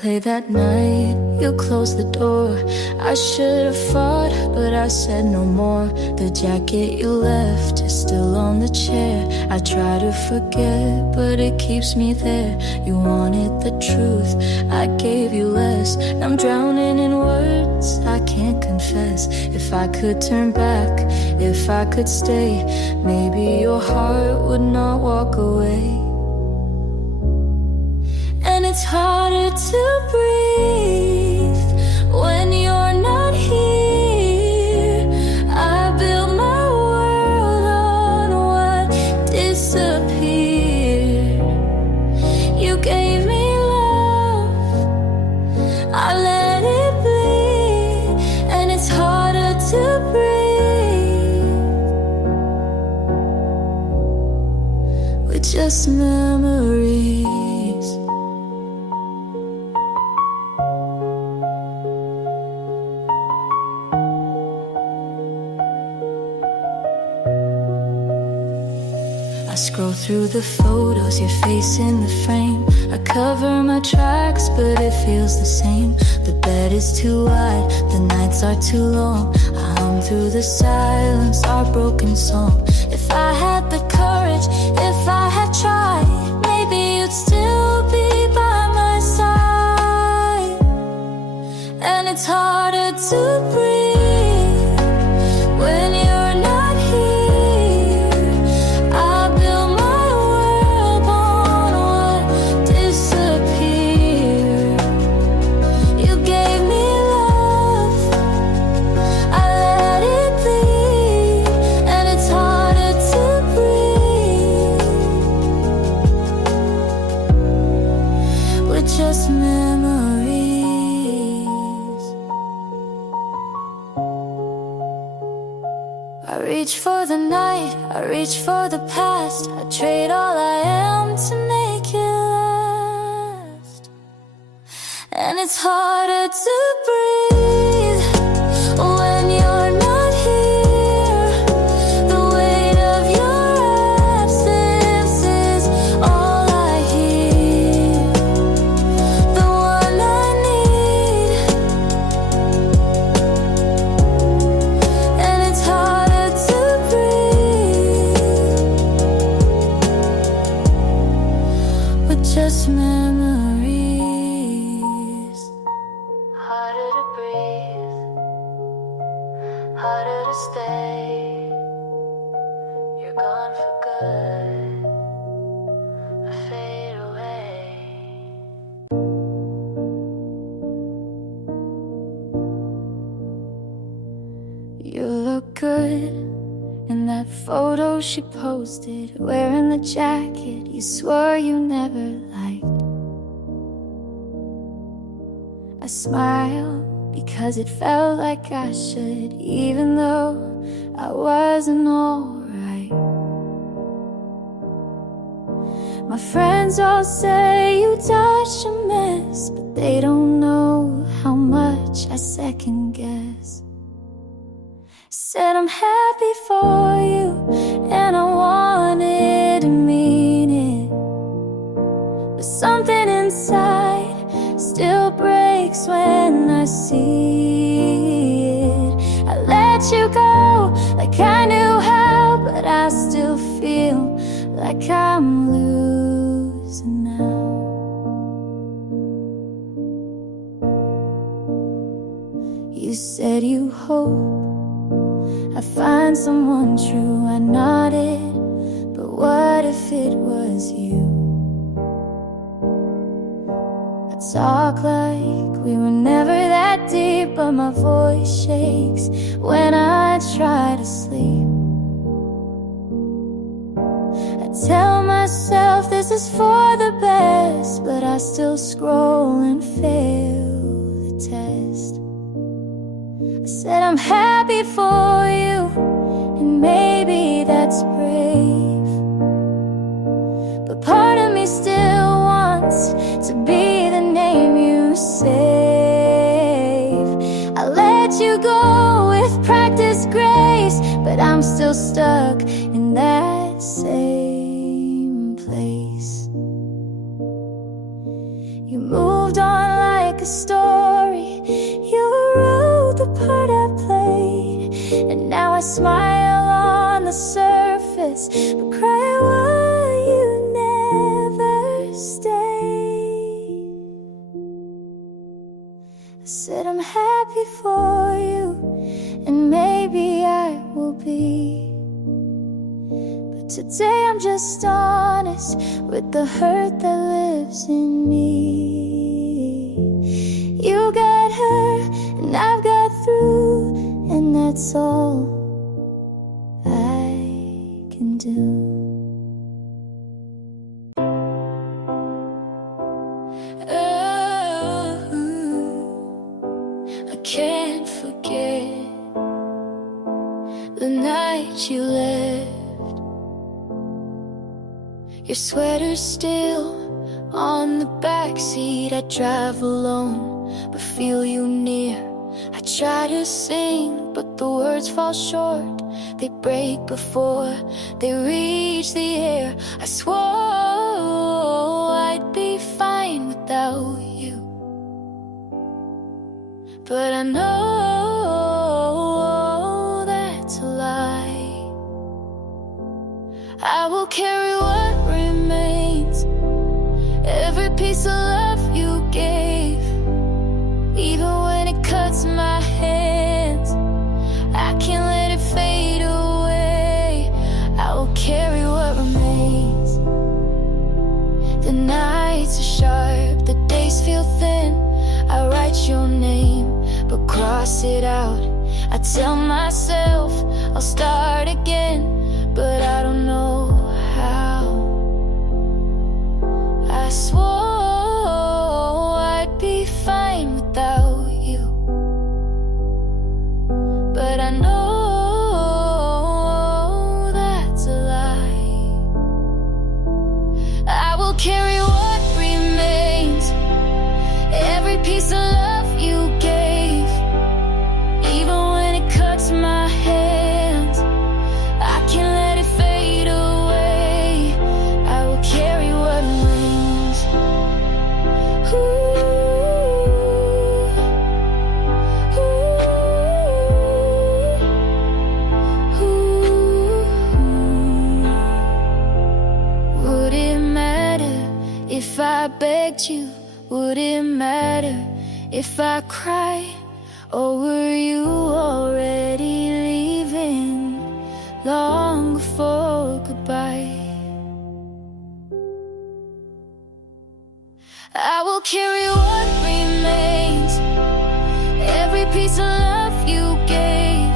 play that night, you closed the door. I should have fought, but I said no more. The jacket you left is still on the chair. I try to forget, but it keeps me there. You wanted the truth, I gave you less. I'm drowning in words I can't confess. If I could turn back, if I could stay, maybe your heart would not walk away. And it's harder to breathe when you're not here. I built my world on what disappeared. You gave me love, I let it bleed. And it's harder to breathe with just memories. I scroll through the photos, your face in the frame. I cover my tracks, but it feels the same. The bed is too wide, the nights are too long. I hum through the silence, our broken song. If I had the courage, if I had tried, maybe you'd still be by my side. And it's harder to breathe when you're not here. I built my world on what disappeared. You gave me love, I let it bleed. And it's harder to breathe with just memories. I reach for the night, I reach for the past. I trade all I am to make it last. And it's harder to breathe when you're not here. The weight of your absence is all I hear. The one I need. And it's harder to breathe with just memories. Harder to breathe, harder to stay. You're gone for good, I fade away. You look good in that photo she posted, wearing the jacket you swore you never liked. I smile because it felt like I should, even though I wasn't alright. My friends all say you dodged a mess, but they don't know how much I second guess. Said I'm happy for you, and I wanted to mean it, but something inside still breaks when I see it. I let you go like I knew how, but I still feel like I'm losing now. You said you hope I find someone true, I nodded, but what if it was you? I talk like we were never that deep, but my voice shakes when I try to sleep. I tell myself this is for the best, but I still scroll and fail the test. I said I'm happy for you, and maybe that's brave, but part of me still wants to be the name you save. I let you go with practice grace, but I'm still stuck in that same place. You moved on like said I'm happy for you, and maybe I will be. But today I'm just honest with the hurt that lives in me. You got hurt and I've got through, and that's all I can do. I can't forget the night you left. Your sweater's still on the backseat. I drive alone, but feel you near. I try to sing, but the words fall short. They break before they reach the air. I swore I'd be fine without you, but I know that's a lie. I will carry what remains, every piece of love you gave, even when it cuts my hands. I can't let it fade away. I will carry what remains. The nights are sharp, the days feel thin. I write your name, but cross it out. I tell myself I'll start again, but I don't know how. I swore I'd be fine without you, but I know that's a lie. I will carry what remains, every piece of love you gave, even when it cuts my hands. I can't let it fade away. I will carry what remains. Ooh, ooh, ooh. Would it matter if I begged you? Would it matter if I cried? Or were you already leaving long before goodbye? I will carry what remains, every piece of love you gave,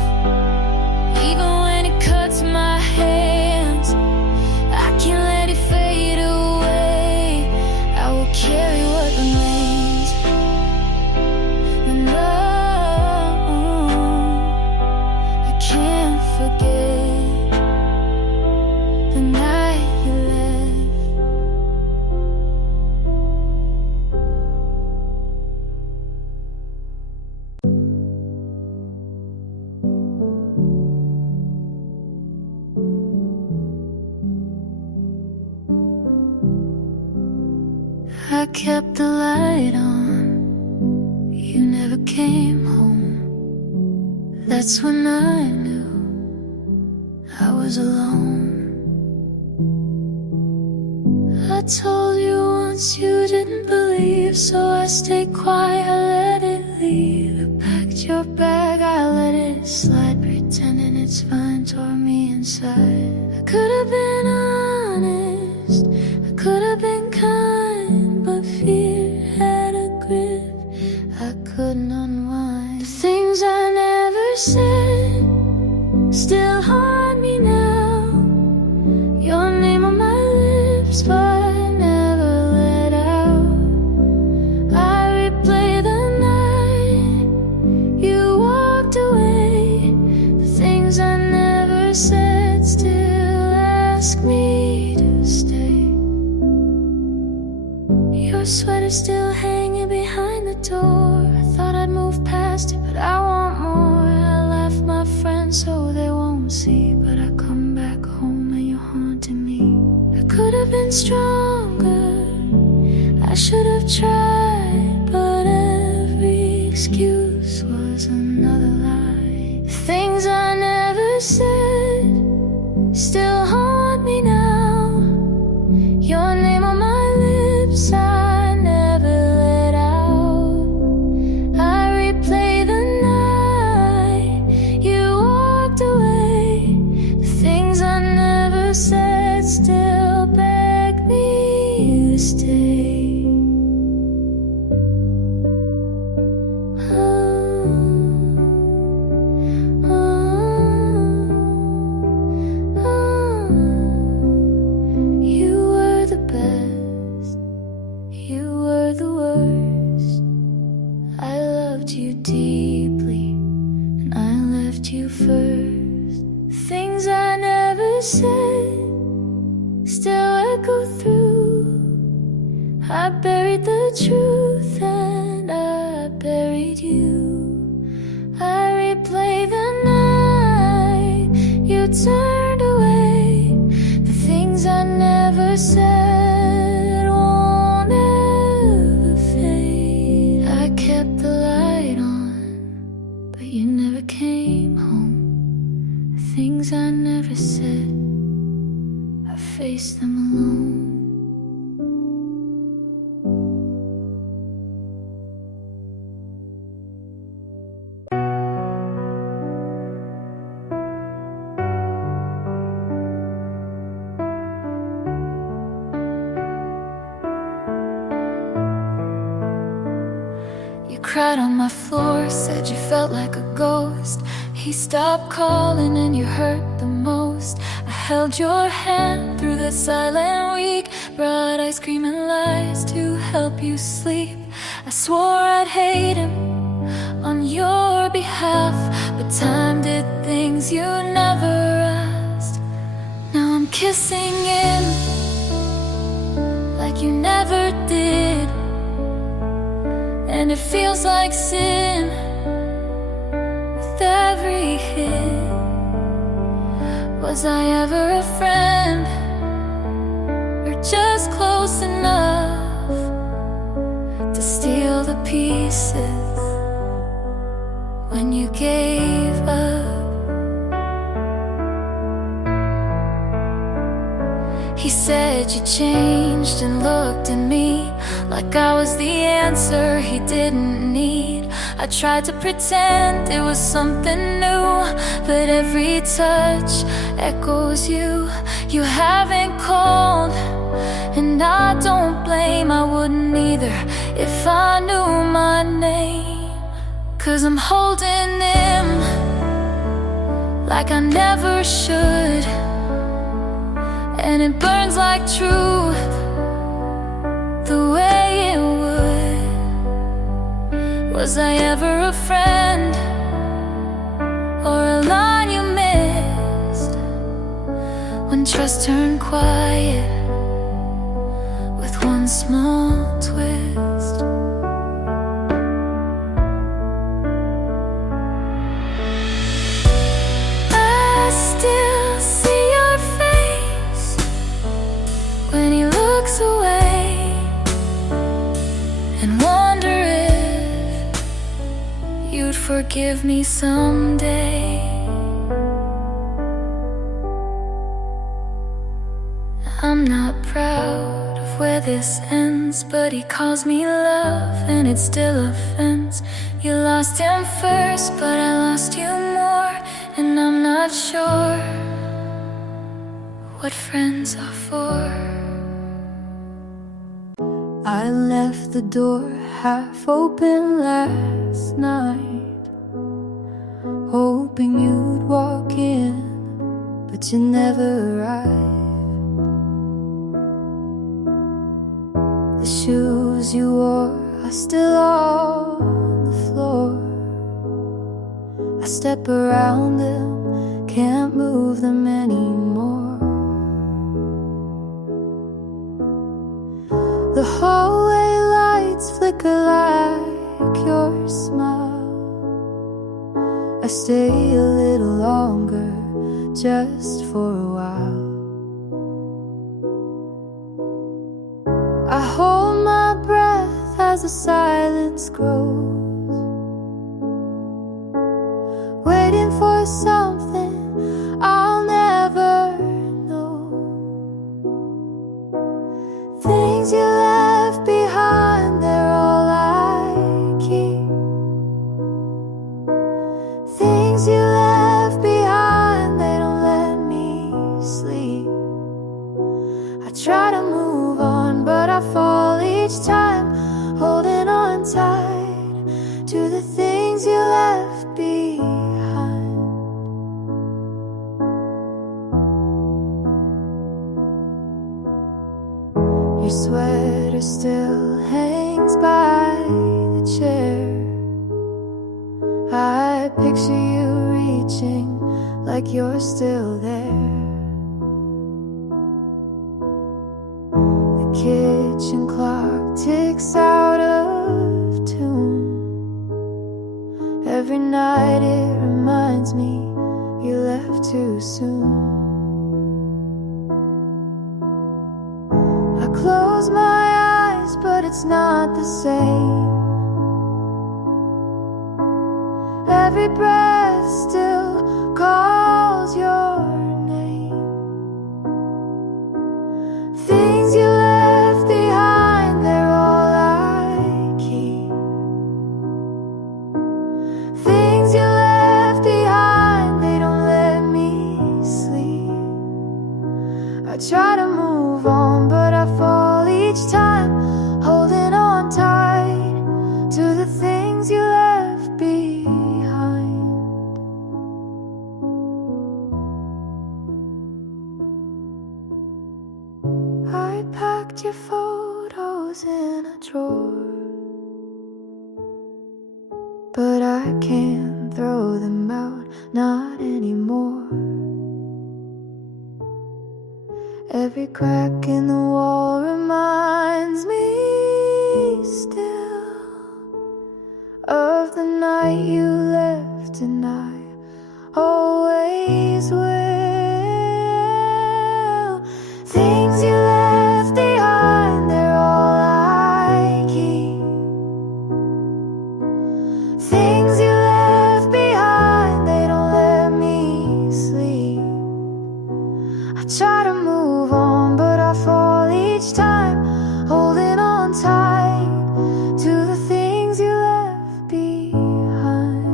even when it cuts my hands. I can't let it fade away. I will carry what remains. And no, I can't forget the night you left. I kept the light on, you never came home. That's when I knew I was alone. I told you once, you didn't believe, so I stayed quiet, I let it leave. I packed your bag, I let it slide, pretending it's fine, tore me inside. I could have been honest, I could have been kind, but fear had a grip I couldn't unwind. The things I never said still haunt me now. Your name on my lips, but I never let out. I replay the night you walked away. The things I never said still ask me to stay. Your sweater's still hanging behind the door. I thought I'd move past it, but I want more. I left my friends so they won't see, but I come back home and you're haunting me. I could have been stronger, I should have tried, but every excuse was another lie. The things I never said still haunt me now. Your name on my lips, I never let out. I deeply, and I left you first. Things I never said still echo through. I buried the truth and I buried you. I replay the night you turned away. The things I never said won't ever fade. I kept the light on, but you never came home. The things I never said, I faced them alone. You cried on my floor, said you felt like a ghost. He stopped calling and you hurt the most. I held your hand through the silent week, brought ice cream and lies to help you sleep. I swore I'd hate him on your behalf, but time did things you never asked. Now I'm kissing him like you never did, and it feels like sin with every hit. Was I ever a friend, or just close enough to steal the pieces when you gave up? He said you changed and looked at me like I was the answer he didn't need. I tried to pretend it was something new, but every touch echoes you. You haven't called, and I don't blame. I wouldn't either if I knew my name. 'Cause I'm holding him like I never should, and it burns like truth the way it would. Was I ever a friend, or a line you missed when trust turned quiet with one small twist? I still see your face when he looks away, and wonder if you'd forgive me someday. I'm not proud of where this ends, but he calls me love, and it's still offense. You lost him first, but I lost you more, and I'm not sure what friends are for. I left the door half open last night, hoping you'd walk in, but you never arrived. The shoes you wore are still on the floor. I step around them, can't move them anymore. The hallway lights flicker like your smile. I stay a little longer, just for a while. I hold my breath as the silence grows, waiting for something I'll never know. Things you left behind, they're all I keep. Things you left behind, they don't let me sleep. I try to move on, but I fall each time, holding on tight to the things you left behind. Your sweater still hangs by the chair. I picture you reaching like you're still there. The kitchen clock ticks out of tune. Every night it reminds me you left too soon. I close my eyes, but it's not the same. Every breath still calls your name. Things you left behind, they're all I keep. Things you left behind, they don't let me sleep. I try to move on, but I fall each time, holding on tight to the things you left behind. I packed your photos in a drawer, but I can't throw them out, not anymore. Every crack in the wall reminds me still of the night you left, and I always will. Things you left behind, they're all I keep. Things you left behind, they don't let me sleep. I try to move on, but I fall each time, holding on tight to the things you left behind.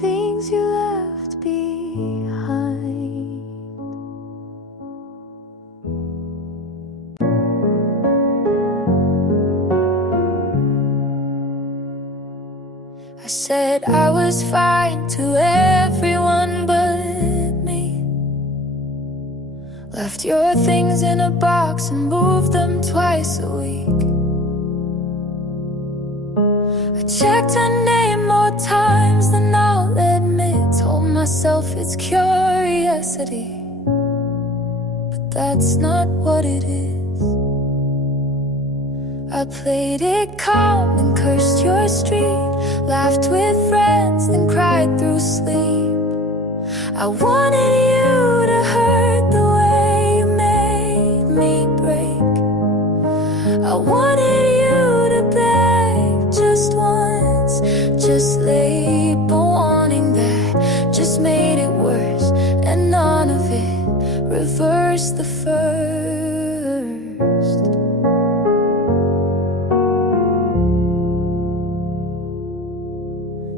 Things you left behind. I said I was fine to everyone but me. Left your things in a box and moved them twice a week. I checked her name more times than I'll admit. Told myself it's curiosity, but that's not what it is. I played it calm and cursed your street, laughed with friends, then cried through sleep. I wanted you to hurt the way you made me break. I wanted you to beg just once, just late, but wanting that just made it worse, and none of it reversed the first.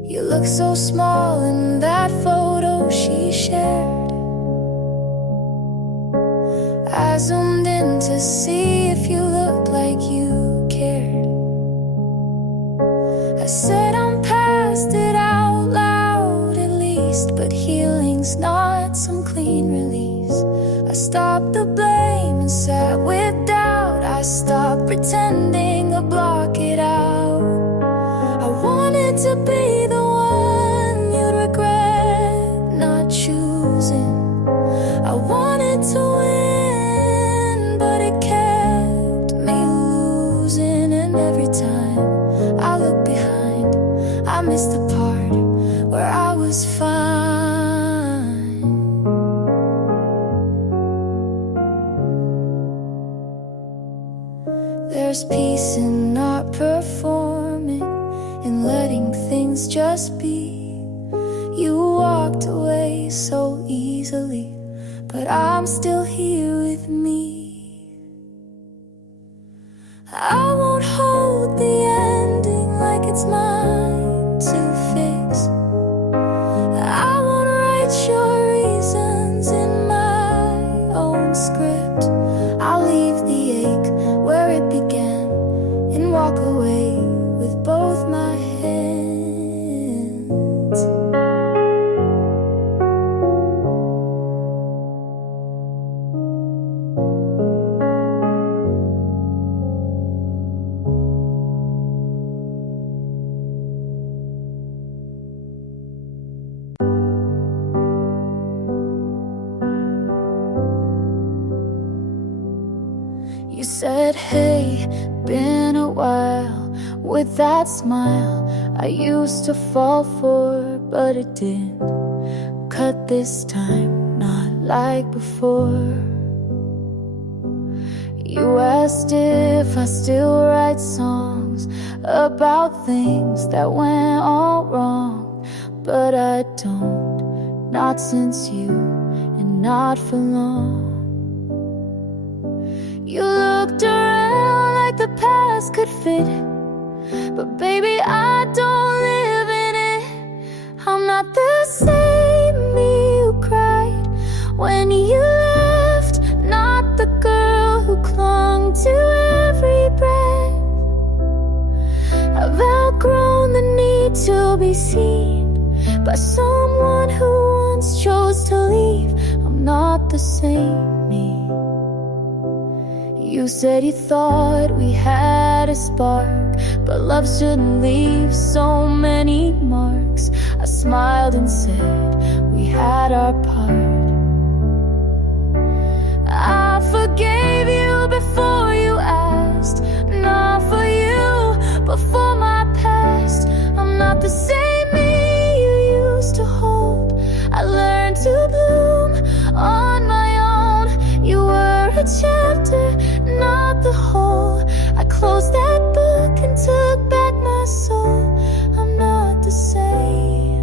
You look so small in that photo she shared. I zoomed in to see if you looked like you cared. I said I'm past it out loud at least, but healing's not some clean release. I stopped the blame and sat with doubt. I stopped pretending to block it out. I wanted to be the one you'd regret not choosing. I wanted to win, but it kept me losing. And every time I look behind, I miss the part where I was fine. There's peace in not performing, in letting things just be. You walked away so easily, but I'm still here with me. I won't hold the ending like it's mine to fix. I won't write your reasons in my own script. I'll leave the ache where it began and walk away with both my hands. while with that smile I used to fall for, but it didn't cut this time, not like before. You asked if I still write songs about things that went all wrong, but I don't, not since you, and not for long. You looked around like the past could fit, but baby, I don't live in it. I'm not the same me who cried when you left, not the girl who clung to every breath. I've outgrown the need to be seen by someone who once chose to leave. I'm not the same me. You said you thought we had a spark, but love shouldn't leave so many marks. I smiled and said we had our part. I forgave you before you asked, not for you, but for my past. I'm not the same me you used to hold. I learned to bloom on my own. You were a chapter, not the whole. I closed that book and took back my soul. I'm not the same.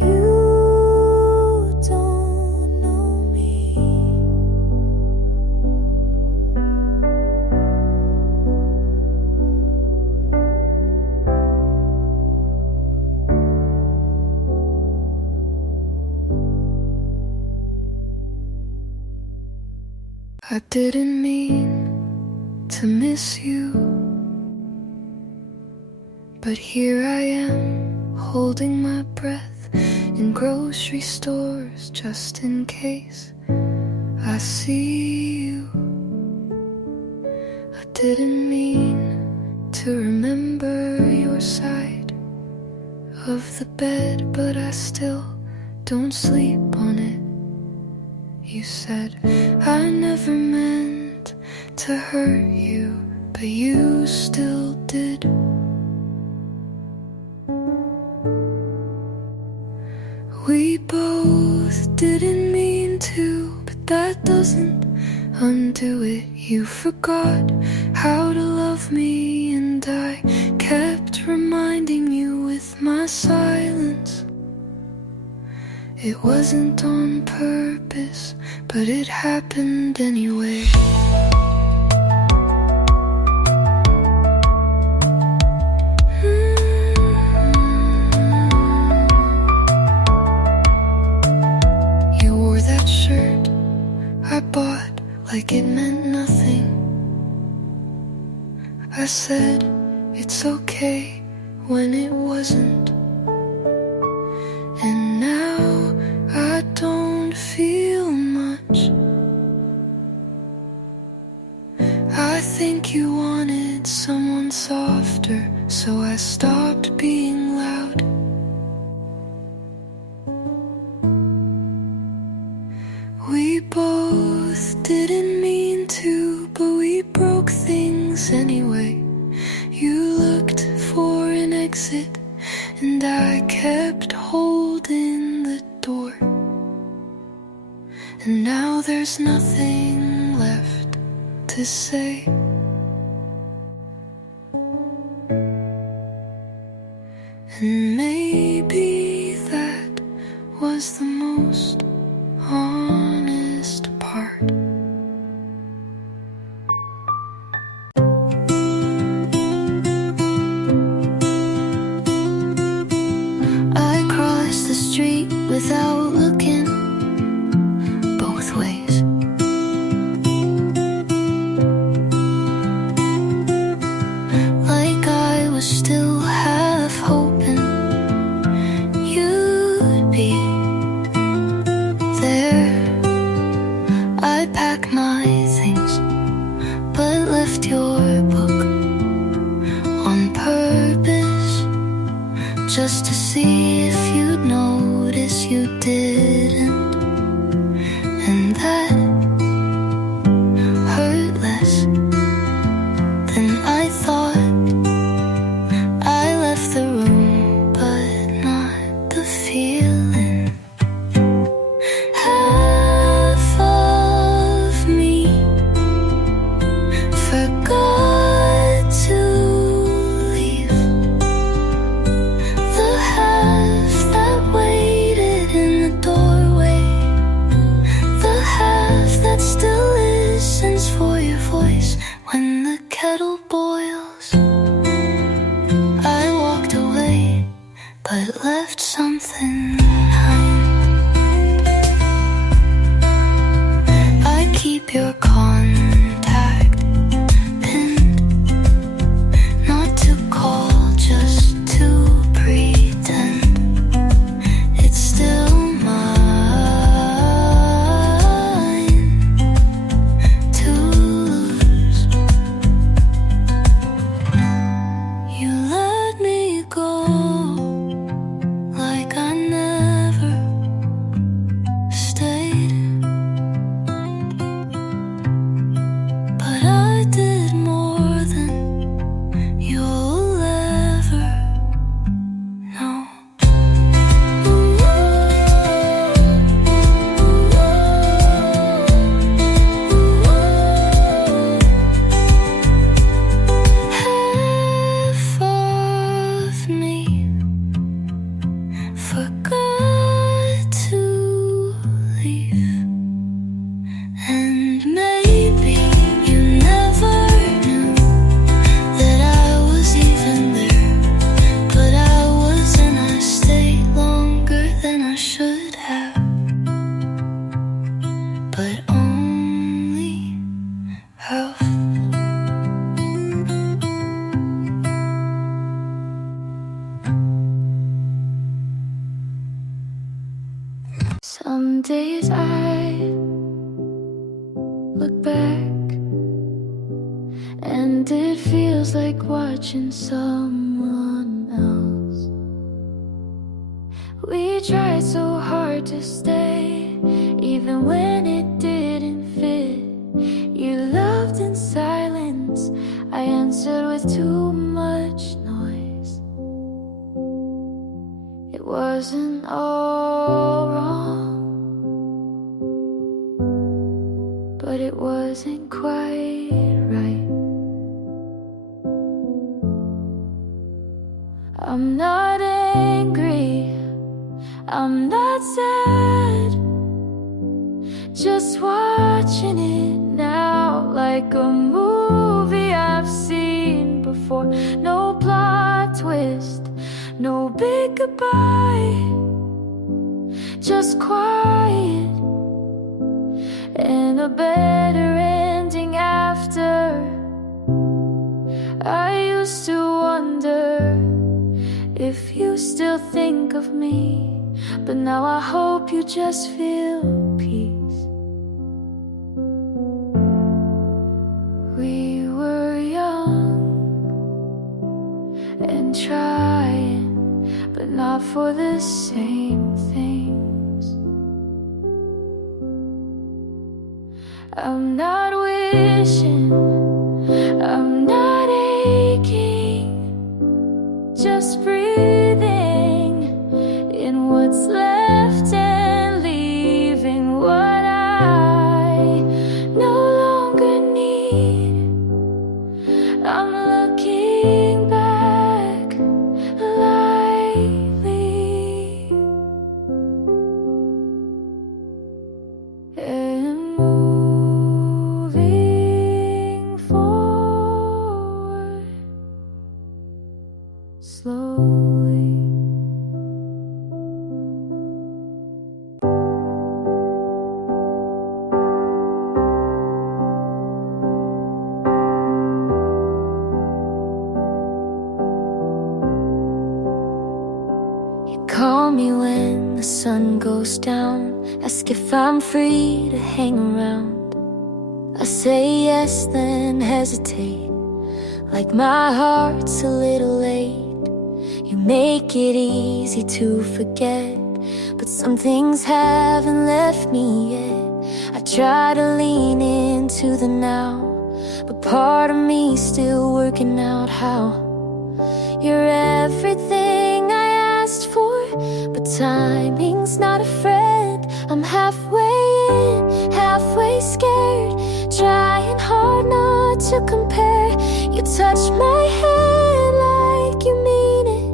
You don't know me. I didn't mean to miss you, but here I am, holding my breath in grocery stores just in case I see you. I didn't mean to remember your side of the bed, but I still don't sleep on it. You said I never meant to hurt you, but you still did. We both didn't mean to, but that doesn't undo it. You forgot how to love me, and I kept reminding you with my silence. It wasn't on purpose, but it happened anyway. You wore that shirt I bought like it meant nothing. I said it's okay when it wasn't. And now I don't feel much. I think you wanted someone softer, so I stopped being loud. We both didn't mean to, but we broke things anyway. You looked for an exit, and I kept holding the door. And now there's nothing left to say. And maybe that was the most honest part. I crossed the street without looking both ways. forgot to leave the half that waited in the doorway, the half that still listens for your voice when the kettle boils. I walked away, but left something behind. I keep your contact pinned, not to call, just to pretend it's still mine to lose. You let me go like I never stayed, but I did more than you'll ever know. Half of me forgot to leave, and maybe you never knew that I was even there, but I was, and I stayed longer than I should have, but only half. Some days I look back and it feels like watching someone else. We tried so hard to stay, even when it didn't fit. You loved in silence, I answered with too much noise. It wasn't all wrong, but it wasn't quite right. I'm not angry, I'm not sad, just watching it now like a movie I've seen before. No plot twist, no big goodbye, just quiet and a better ending after. I used to wonder if you still think of me, but now I hope you just feel peace. We were young and trying, but not for the same things. I'm not wishing, I'm not aching, just breathing in what's left and leaving what I no longer need. I'm looking back lightly and moving forward slowly. You call me when the sun goes down, ask if I'm free to hang around. I say yes, then hesitate, like my heart's a little late. You make it easy to forget, but some things haven't left me yet. I try to lean into the now, but part of me's still working out how. You're everything I asked for, but timing's not a friend. I'm halfway in, halfway scared, trying hard not to compare. You touch my hand like you mean it,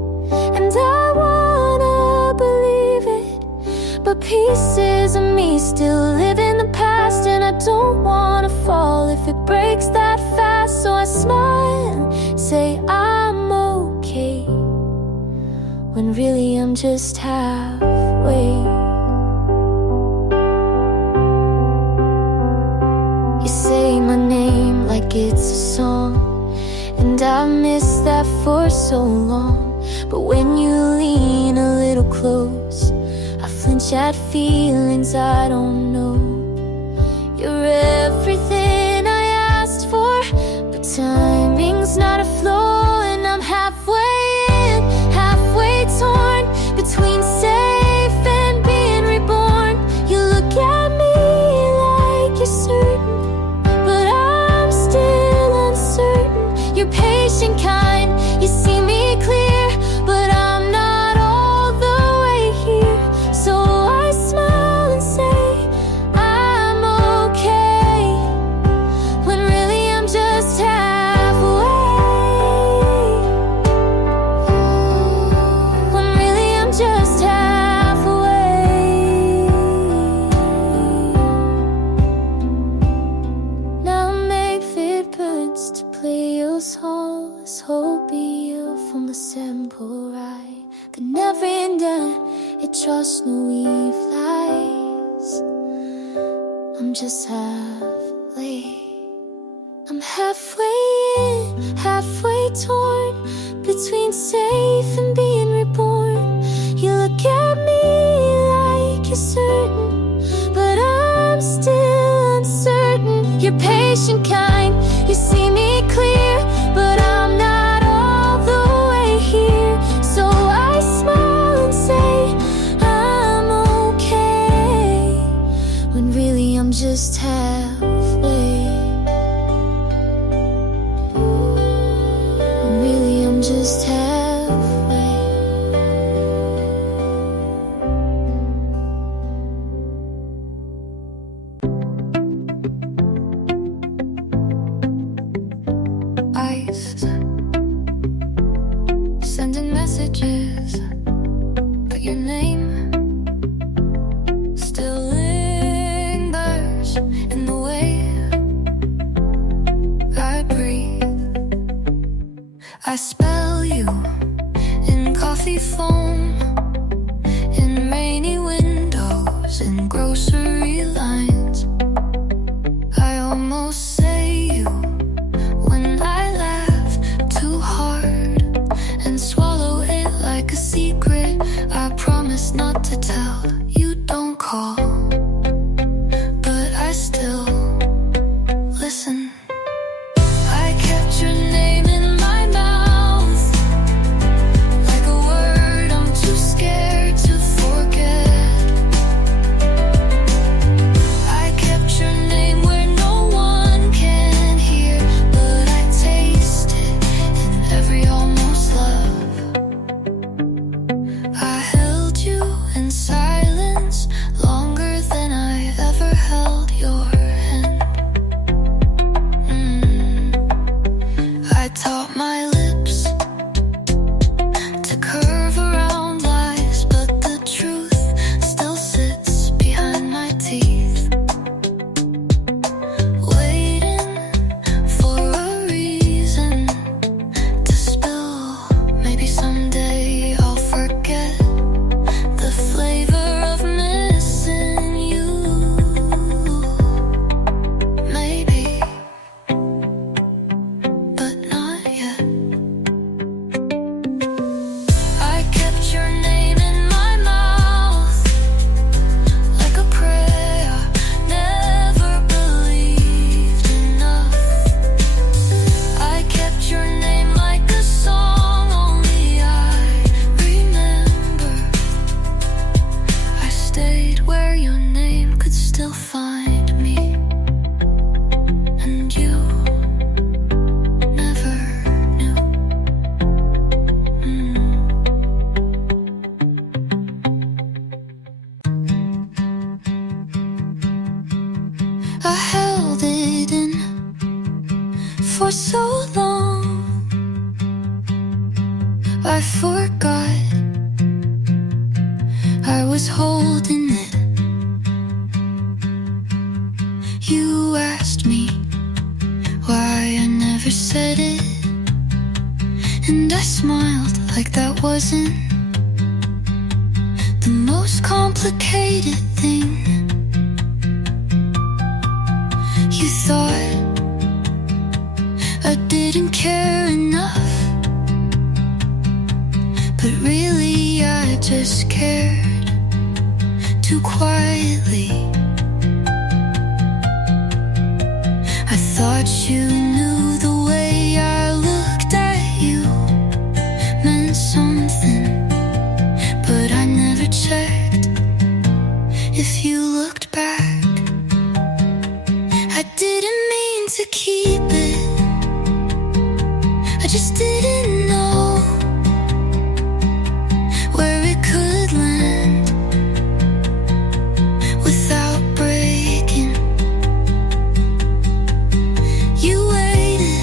and I wanna believe it. But pieces of me still live in the past, and I don't wanna fall if it breaks that fast. So I smile, say I'm okay, when really I'm just halfway. You say my name like it's a song, and I miss that for so long. But when you lean a little close, I flinch at feelings I don't know. You're everything I asked for, but timing's not a flaw. And I'm halfway in, halfway torn between safe and being reborn. You look at me like you're certain, but I'm still uncertain. You're patient, kind, you see me clear, but I'm not all the way here. So I smile and say I'm okay, when really I'm just halfway. When really I'm just halfway. Now make fit birds to play your song. Let's hope you from a simple ride. Could never end done, it trust no eve lies. I'm just halfway. I'm halfway in, halfway torn between safe and being reborn. You look at me like you're certain, but I'm still uncertain. You're patient, kind, you see me clear, but I'm not all the way here. So I smile and say I'm okay, when really I'm just halfway. When really I'm just halfway. Ice, sending messages, but your name still lingers in the way I breathe. I spell you in coffee foam, in rainy windows, in grocery lines. I almost say you when I laugh too hard and swallow it like a secret I promise not to tell. You don't call, but I still listen. I kept your name in my mouth like a word I'm too scared to forget. long I forgot I was holding it. You asked me why I never said it, and I smiled like that wasn't the most complicated thing. You thought I didn't care enough, but really I just cared too quietly. I thought you knew the way I looked at you meant something, but I never checked if you looked back. I didn't mean to keep it, I just didn't know where it could land without breaking. You waited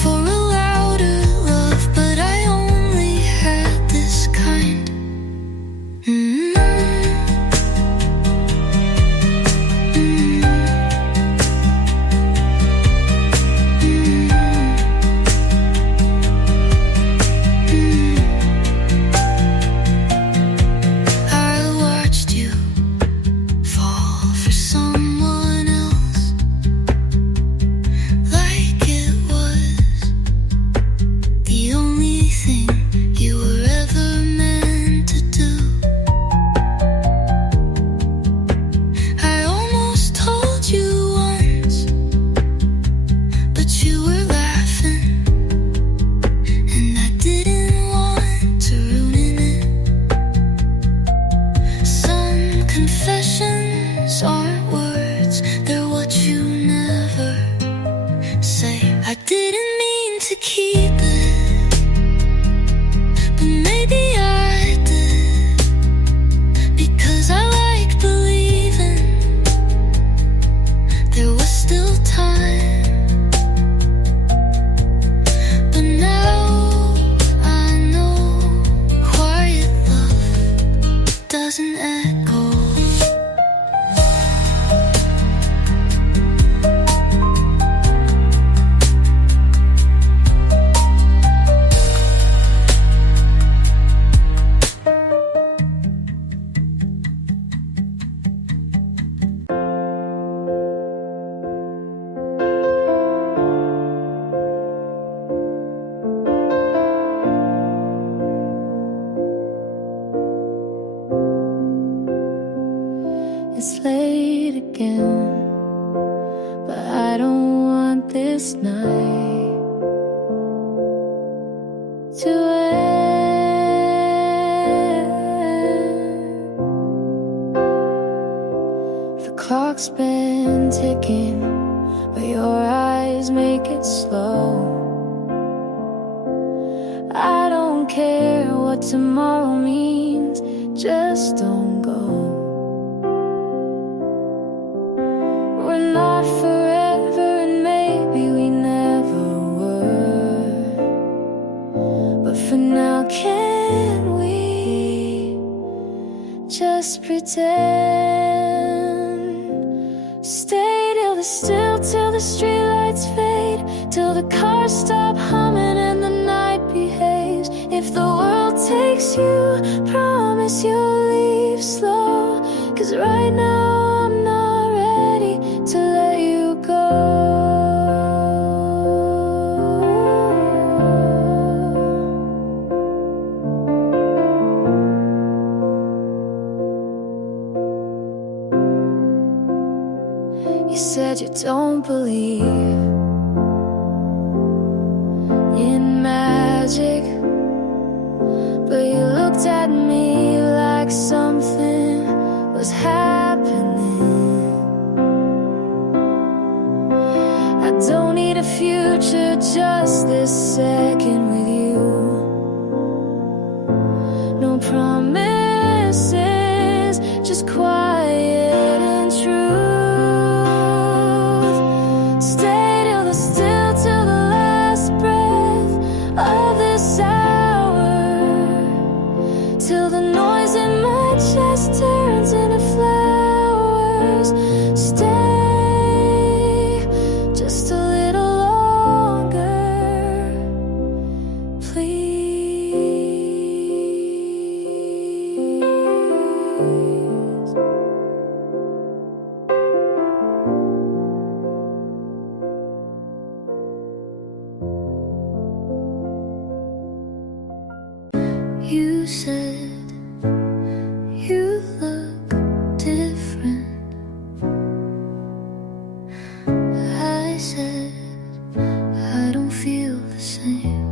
for a louder love, but I only had this kind. Confessions aren't words, they're what you never say. I didn't mean to keep it, but maybe I did, because I like believing there was still time. But now I know quiet love doesn't echo. It's late again, but I don't want this night to end. The clock's been ticking, but your eyes make it slow. I don't care what tomorrow means, just don't go. We're not forever, and maybe we never were, but for now, can we just pretend? Stay till the streetlights fade, till the cars stop humming and the night behaves. If the world takes you, promise you'll leave slow, 'cause right now I'm not ready to let you go. You said you don't believe in magic, but you looked at me like something was happening. I don't need a future, just this second with you. No promises, just quiet and truth. Stay till the You said you look different. I said I don't feel the same.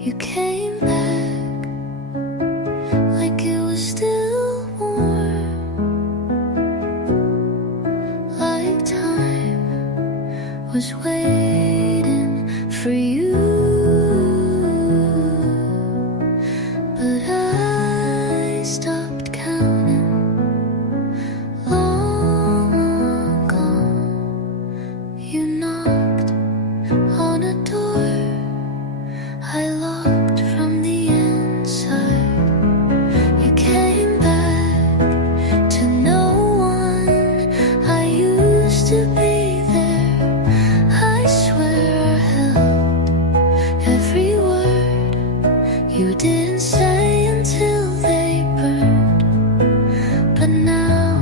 You came back like it was still warm, like time was waiting for you. But I stopped counting long ago. You knocked on a door I locked from the inside. You came back to no one I used to be there. I swear I held every word you didn't say until they burned. But now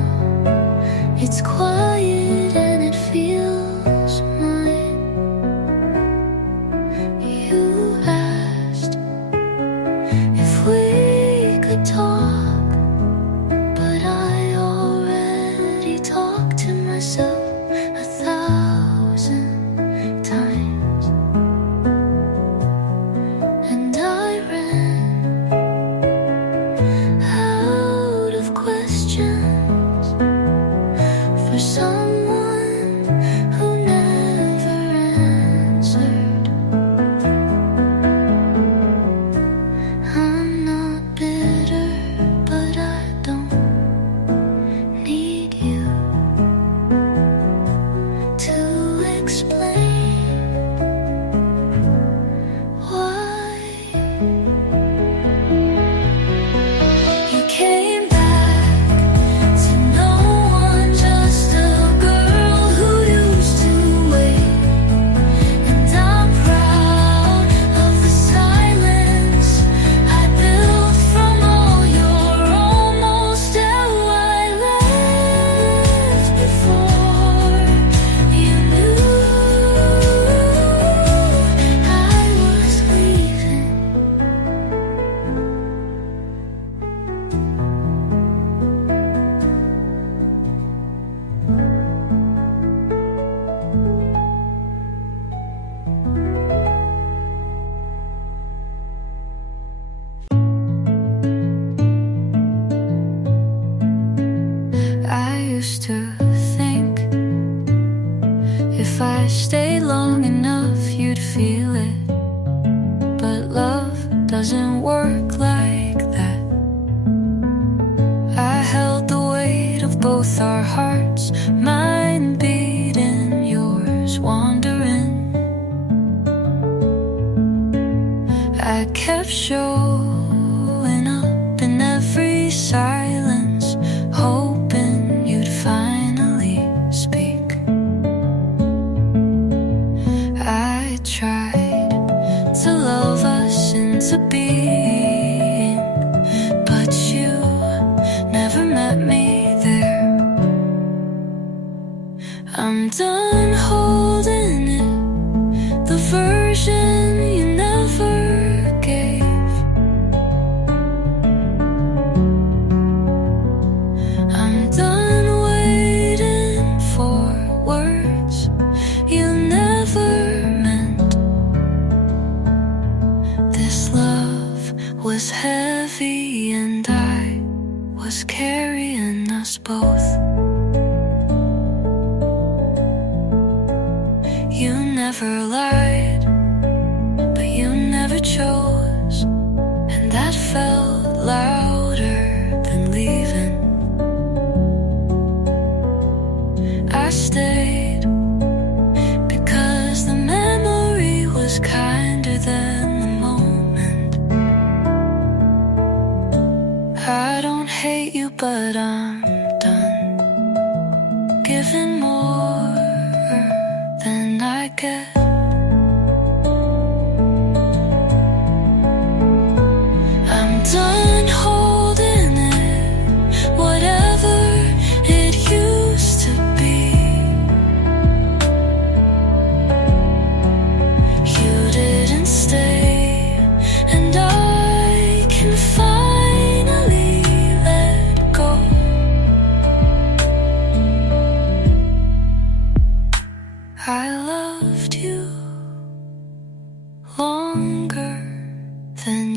it's quiet and it feels mine. You asked if we could talk, but I already talked to myself 1,000 times. And I ran out of questions for someone who never answered. I'm not bitter, but I don't need you to explain why. You came back to no one, just a girl who used to wait. And I'm proud of the silence I built from all your almost. How I left before you knew I was leaving. I used to think if I stayed long enough, you'd feel it. But love doesn't work like that. I held the weight of both our hearts, mine beating, yours wandering. I kept showing up in every silence, hoping you'd finally speak. I tried to love us into being, but you never met me there. I'm done holding it, the version you never gave. I'm done waiting for words you never meant. This love was heavy and I was carrying us both. You never lied, but you never chose, and that felt louder than leaving. I stayed because the memory was kinder than the moment. I don't hate you, but I'm done giving more than I get. I'm done holding it, whatever it used to be. You didn't stay The